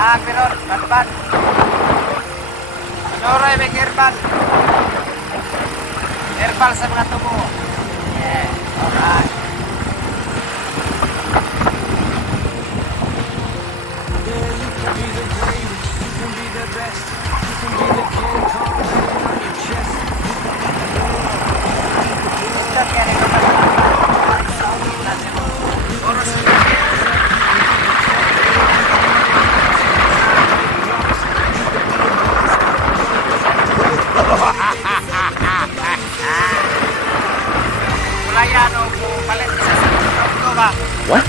Lahat, Piron. Ban. Soroy, may herbal. Herbal sa mga tubo. Yeah. Alright. What?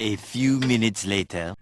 A few minutes later.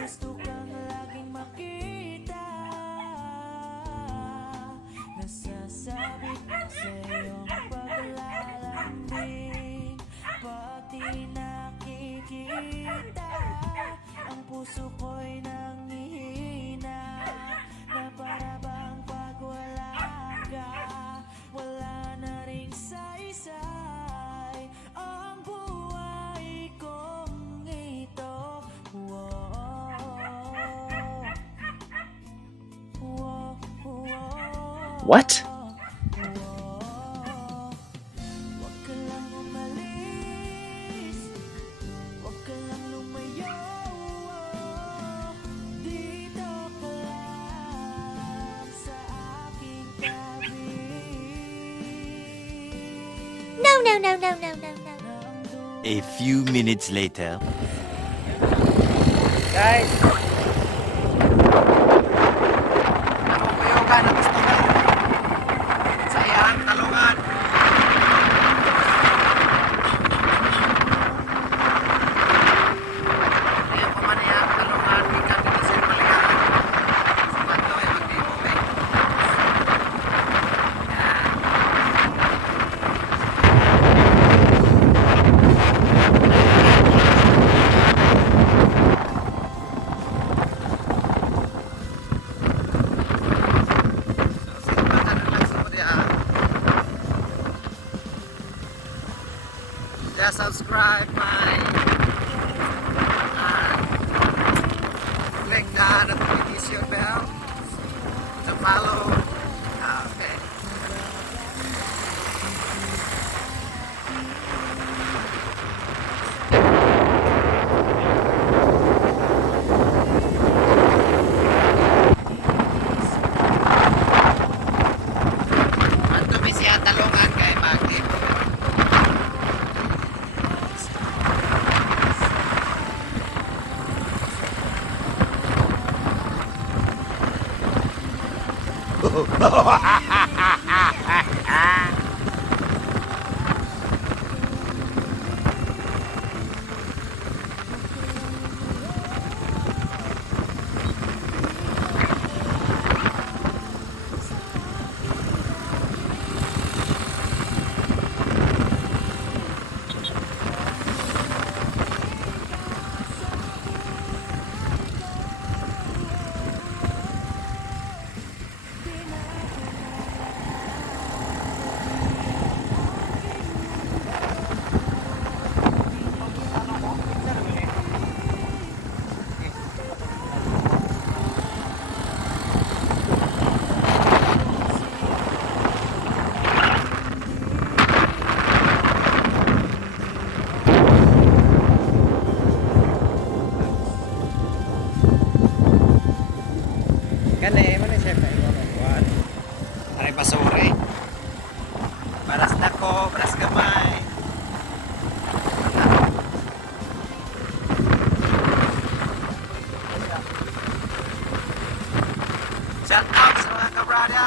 Gusto kang laging makita. Nasasabi ko sa iyong paglalambing. Pati nakikita, ang puso ko'y nanghihina. Na para bang pag wala ka, wala na ring saysay ang buhay kong ito. What? Huwag ka lang umalis, huwag ka lang lumayo. Dito ka lang sa aking tabi. No. A few minutes later. Guys. Ang gusto ko. Sa iyang talungan. Ayan pa man iyang talungan. Di kami kasi malihaan. Sa bato ay mag-iuwi. Just subscribe my click the notification bell to follow. Okay. Anto may siya talungan kay Magdi. Gani, man siya kay kuan. Ari basuri. Paras nako, paras gamay. Shout out sa mga kabrada.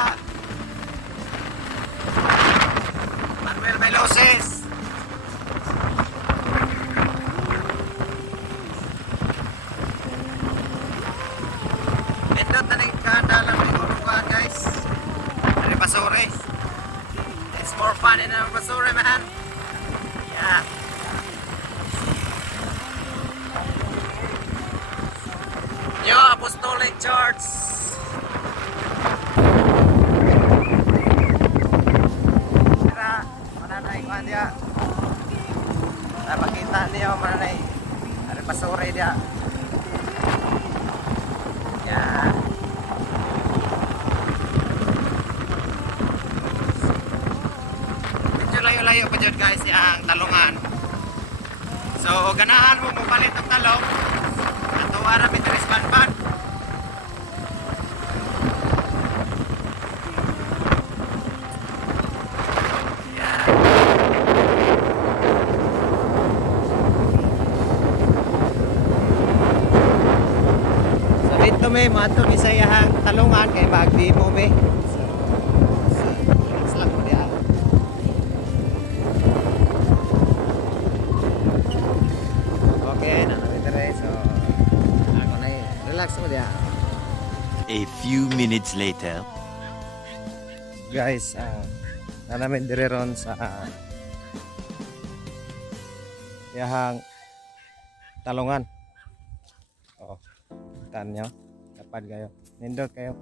Manuel Veloses. Pindot na rin kadalang may uruguan guys. Dari basuri. It's more fun in a basuri man. Yeah. Yo, Apostolic Church. Tara, mananay ko dia. Napakita niyo mananay. Dari basuri dia. Yeah. Medyo layo-layo pa dyan guys yung talungan. So ganahan mo palit ang talong. Ato ara mitris banban. So dito may mato ni sayahang talungan kay mag-demo may. So relax lang mo diya. Okay, nanawitire. So ako na relax mo diya. A few minutes later. Guys, nanamin dire ron sa yahang talungan. Oo. Tan nyo. Lapad kayo. Nindot kayo.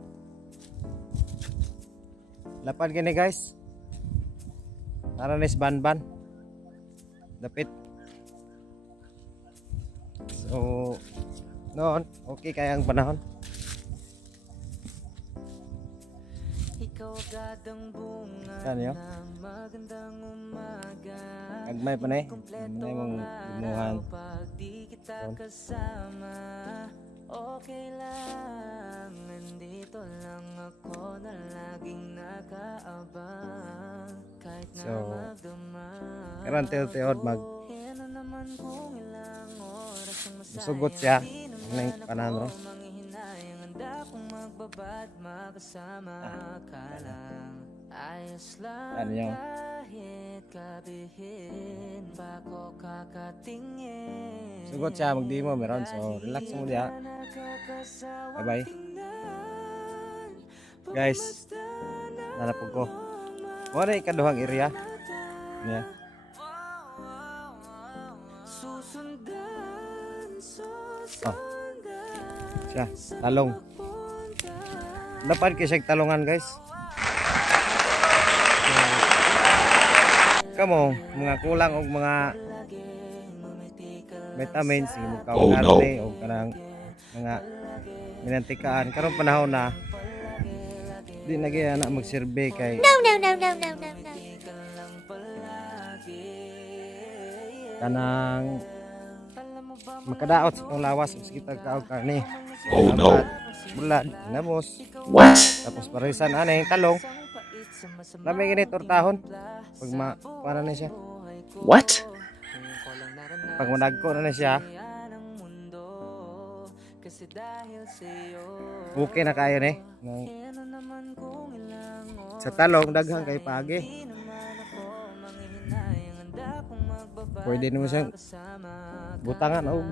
Lapad gini guys. Naranis banban. Dapit. So, noon, okay kaya ang panahon. Ikaw agad ang bunga Saan yun? ng magandang umaga. Agmay pa na eh. Manay mong lumuhan. Pag di kita Doon. kasama, okay lang. Nandito lang ako na laging nakaabang. Kahit na So, magdamag. karon tiod mag Yan na naman kung ilang oras ang masayang. sugot siya. Di Ano naman yung panahon ro? ako manghihinayang. Handa kong magbabad, makasama ka lang. Ayos lang Ano yun? kahit kabihin. Bako kakatingin. Sugot siya, mag-demo meron. So, relax mo diya. Bye-bye. Guys, nanapog ko. Wala ikaduhang area. Yeah. Oh. Siya, talong. Dapat kayo siyang talongan guys. Kamo, mga kulang og mga vitamins, mo karne o kanang mga minantikaan. Karong panahon na di na gyud na magserbe kay No. kanang makadaot sa itong lawas ug kita kaog karne. Oh no. Bulad, namos. What? Tapos parisan anay talong. Lami gini tortahon. Pag para na siya. What? Pag managko na siya. Okay na kayo ni. Sa talong daghang kay pagi. Pwede naman siyang butangan o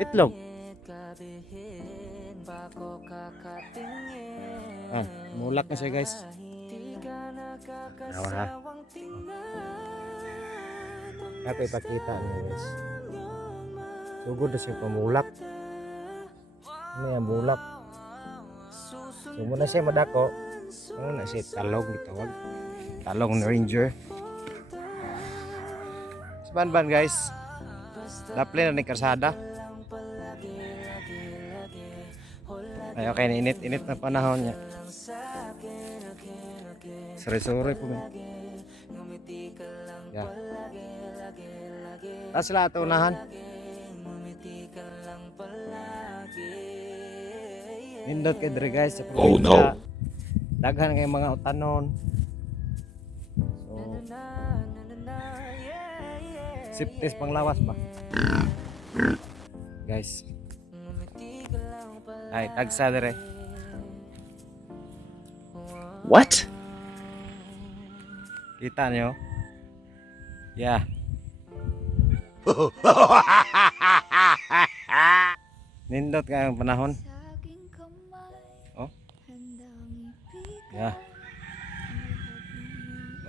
itlog. Mulak na siya guys. Nawa ha. Ako ipakita niyo guys. Sugod na siya pamulak. Ano yan bulak. So muna siya madako. Ano na siya talong gitawag. Talong na ranger. Ban guys. Daple na ni karsada. Ay okay na init na panahon niya. Sore-sore po. Yeah. Tas sila ito unahan. Nindot kay diri guys sa Oh, probinsya. no. Daghan kay mga utanon. So siptis panglawas ba? Guys. Ay, tagsa dire. What? Kita nyo? Yeah. Nindot kayong panahon. Oh. Yeah.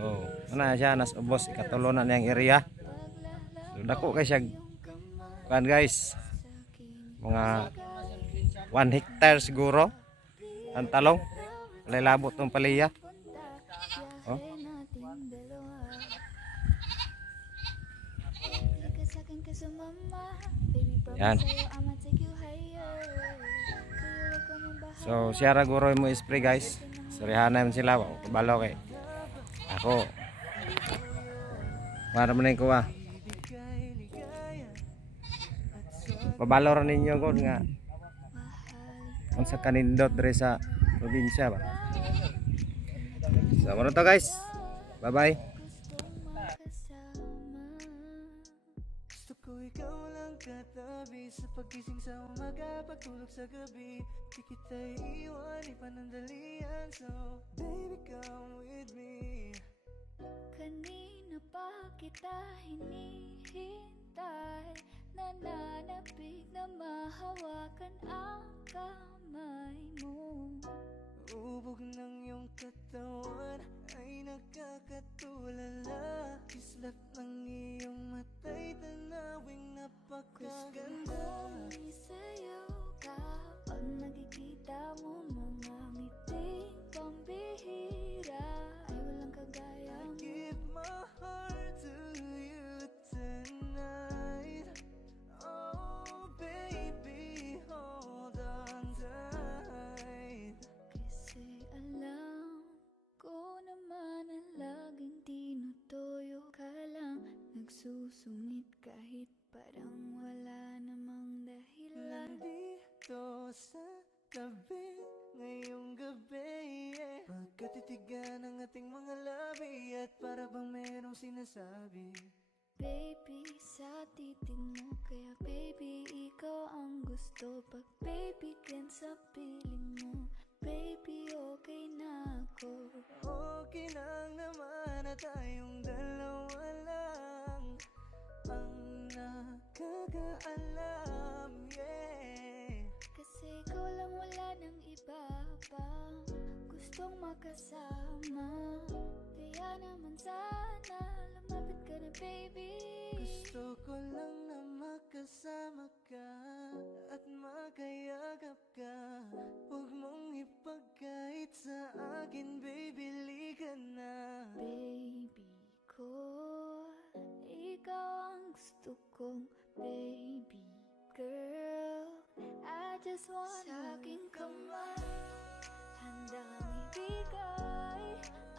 Oh, ana siya nas ubos ikatulo na niyang area. So dako kay siya kan guys. Mga 1 hectare siguro ang talong. Walay labot tong paliya. Oh. Yan. So siya ra guro mo spray guys. Sarihanay man sila wa ko kabalo kay ako. Para man ko ah. Pabalo ra ninyo gud nga unsa kanindot diri sa probinsya ba. So ano to guys. Bye bye. Gusto ko ikaw lang katabi sa pagising sa umaga, pagtulog sa gabi. Di kita iiwan, ipanandalian. So baby come with me. Kanina pa kita hinihintay, nananapig na mahawakan ang kamay mo. Ubog ng iyong katawan ay nakakatulala. Kislap ng iyong mata'y tanawing napakaganda. Gusto isayaw ka pag nakikita mo mga ngiting pambihira. Ay walang kagaya mo. Give my heart to you tonight. Oh baby, hold on tight. Kasi alam ko naman na laging tinutoyo ka lang. Nagsusungit kahit parang wala namang dahilan. Nandito sa tabi ngayong gabi, pagkatitigan ng ating mga labi, at para bang merong sinasabi. Baby, sa titig mo, kaya baby, ikaw ang gusto. Pag baby, can sa piling mo, baby, okay na ako. Okay lang naman na tayong dalawa lang ang nakakaalam, yeah. Kasi ikaw lang, wala nang iba pang gustong makasama. Kaya naman sana lumapit ka na baby. Gusto ko lang na makasama ka at makayagap ka. Huwag mong ipagkait sa akin baby, lika na. Baby ko, ikaw ang gusto kong baby girl. I just wanna sa aking kamay handang ibigay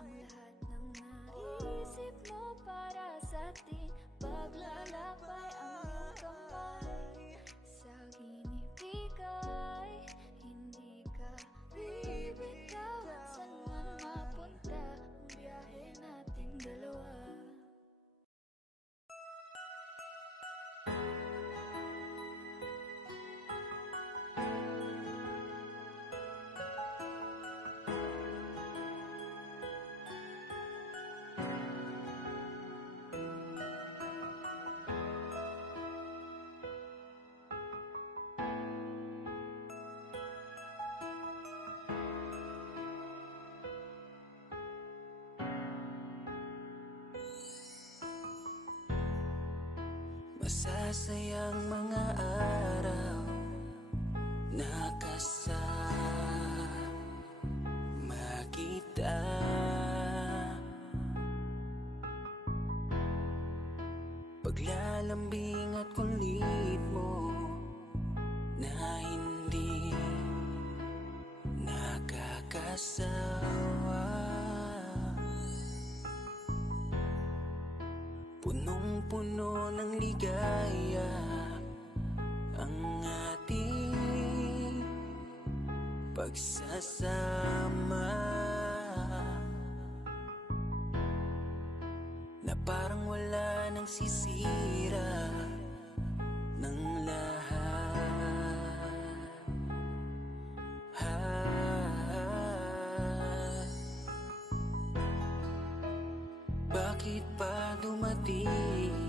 ang lahat ng naisip mo para sa atin. Paglalakbay ang iyong kamay sa akin ibigay. Hindi ka bibitaw at saan man mapunta ang biyahe nating dalawa. Masasayang mga araw na kasama kita. Paglalambing at kulit mo na hindi nakakasawa. Punong-puno ng ligaya ang ating pagsasama na parang wala nang sisira ng lahat. Bakit pa dumating